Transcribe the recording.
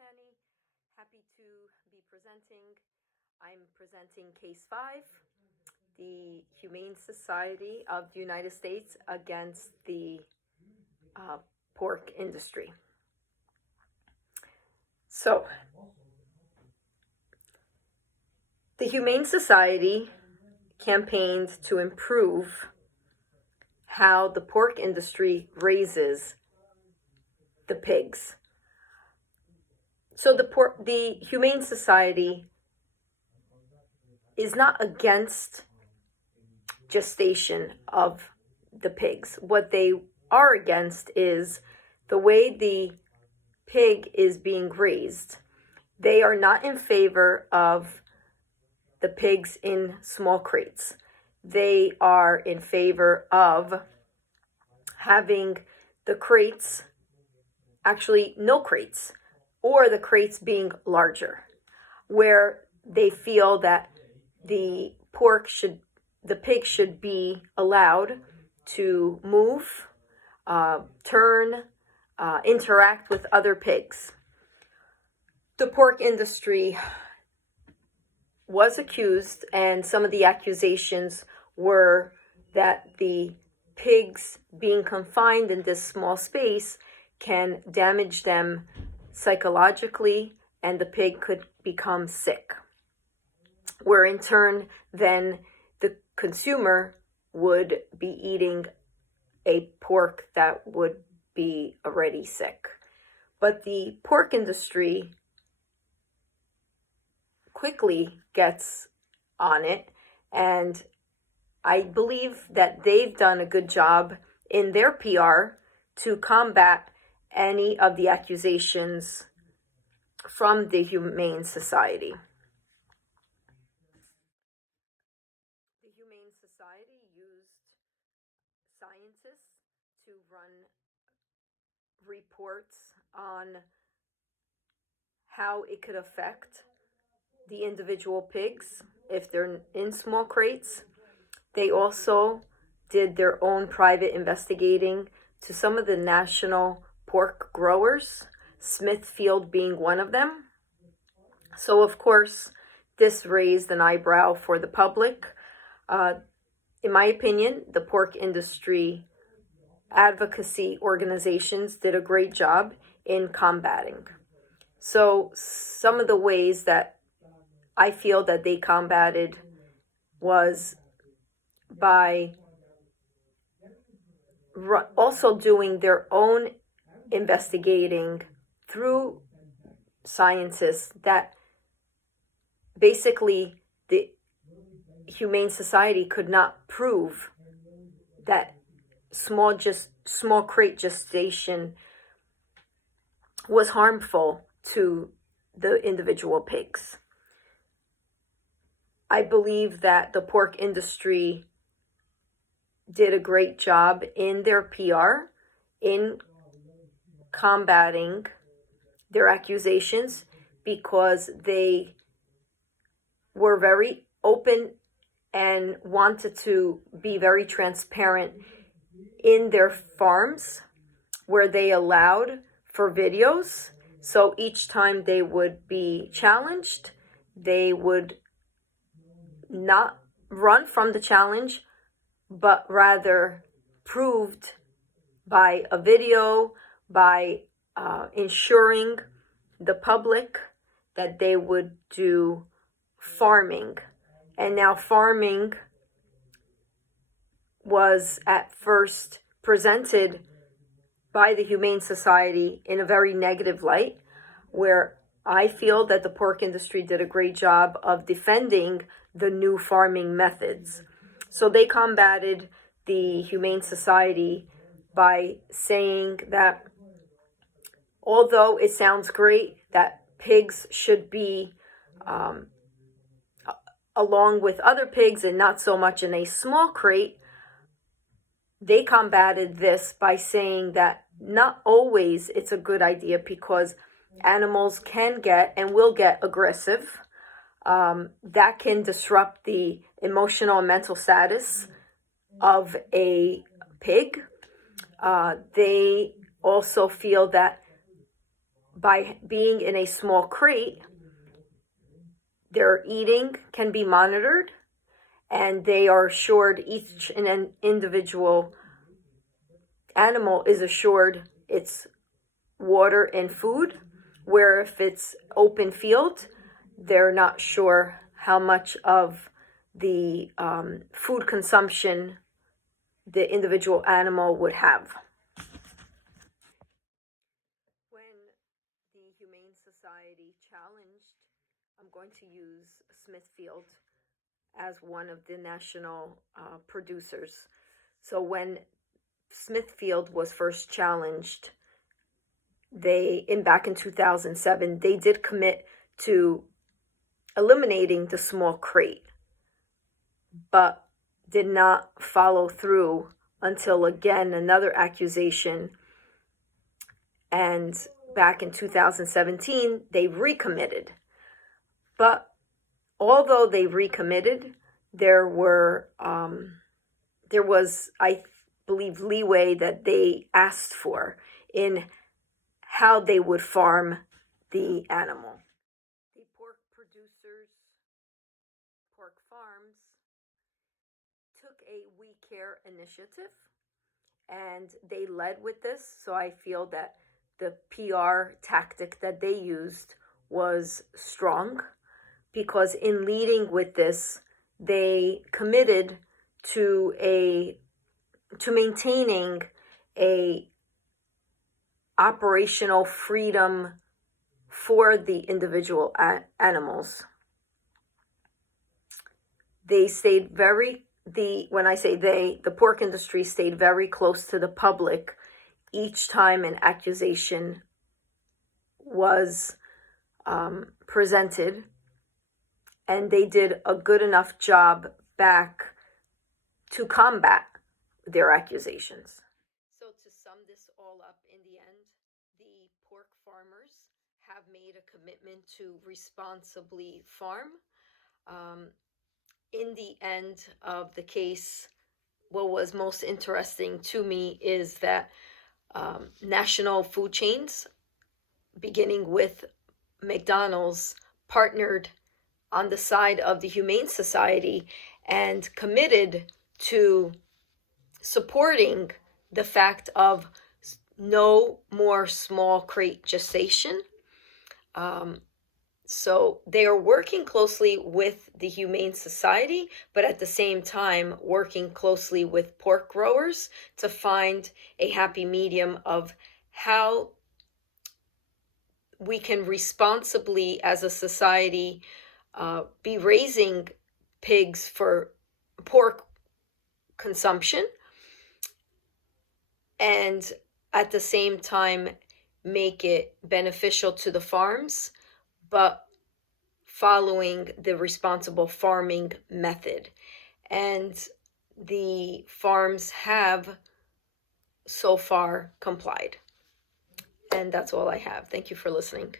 Andrisani. Happy to be presenting. I'm presenting Case 5, the Humane Society of the United States against the pork industry. So, the Humane Society campaigned to improve how the pork industry raises the pigs. So the Humane Society is not against gestation of the pigs. What they are against is the way the pig is being raised. They are not in favor of the pigs in small crates. They are in favor of having the crates, actually no crates, or the crates being larger, where they feel that the pig should be allowed to move, turn, interact with other pigs. The pork industry was accused, and some of the accusations were that the pigs being confined in this small space can damage them psychologically, and the pig could become sick, where in turn then the consumer would be eating a pork that would be already sick. But the pork industry quickly gets on it, and I believe that they've done a good job in their PR to combat any of the accusations from the Humane Society. The Humane Society used scientists to run reports on how it could affect the individual pigs if they're in small crates. They also did their own private investigating to some of the national pork growers, Smithfield being one of them. So of course, this raised an eyebrow for the public. In my opinion, the pork industry advocacy organizations did a great job in combating. So some of the ways that I feel that they combated was by also doing their own investigating through scientists that basically the Humane Society could not prove that small crate gestation was harmful to the individual pigs. I believe that the pork industry did a great job in their PR in combating their accusations, because they were very open and wanted to be very transparent in their farms, where they allowed for videos. So each time they would be challenged, they would not run from the challenge, but rather proved by a video, by ensuring the public that they would do farming. And now farming was at first presented by the Humane Society in a very negative light, where I feel that the pork industry did a great job of defending the new farming methods. So they combated the Humane Society by saying that although it sounds great that pigs should be along with other pigs and not so much in a small crate, they combated this by saying that not always it's a good idea, because animals can get and will get aggressive. That can disrupt the emotional and mental status of a pig. They also feel that by being in a small crate, their eating can be monitored, and they are assured, each and an individual animal is assured its water and food, where if it's open field, they're not sure how much of the food consumption the individual animal would have. When the Humane Society challenged, I'm going to use Smithfield as one of the national producers. So when Smithfield was first challenged, back in 2007, they did commit to eliminating the small crate, but did not follow through until again another accusation. And back in 2017, they recommitted. But although they recommitted, there was, I believe, leeway that they asked for in how they would farm the animal. The pork producers, pork farms, took a We Care initiative, and they led with this. So I feel that the PR tactic that they used was strong, because in leading with this, they committed to maintaining a operational freedom for the individual animals. They stayed when I say they, the pork industry stayed very close to the public each time an accusation was presented, and they did a good enough job back to combat their accusations. So to sum this all up, in the end, the pork farmers have made a commitment to responsibly farm. In the end of the case, what was most interesting to me is that national food chains, beginning with McDonald's, partnered on the side of the Humane Society and committed to supporting the fact of no more small crate gestation. So they are working closely with the Humane Society, but at the same time working closely with pork growers to find a happy medium of how we can responsibly, as a society, be raising pigs for pork consumption, and at the same time make it beneficial to the farms, but following the responsible farming method. And the farms have so far complied. And that's all I have. Thank you for listening.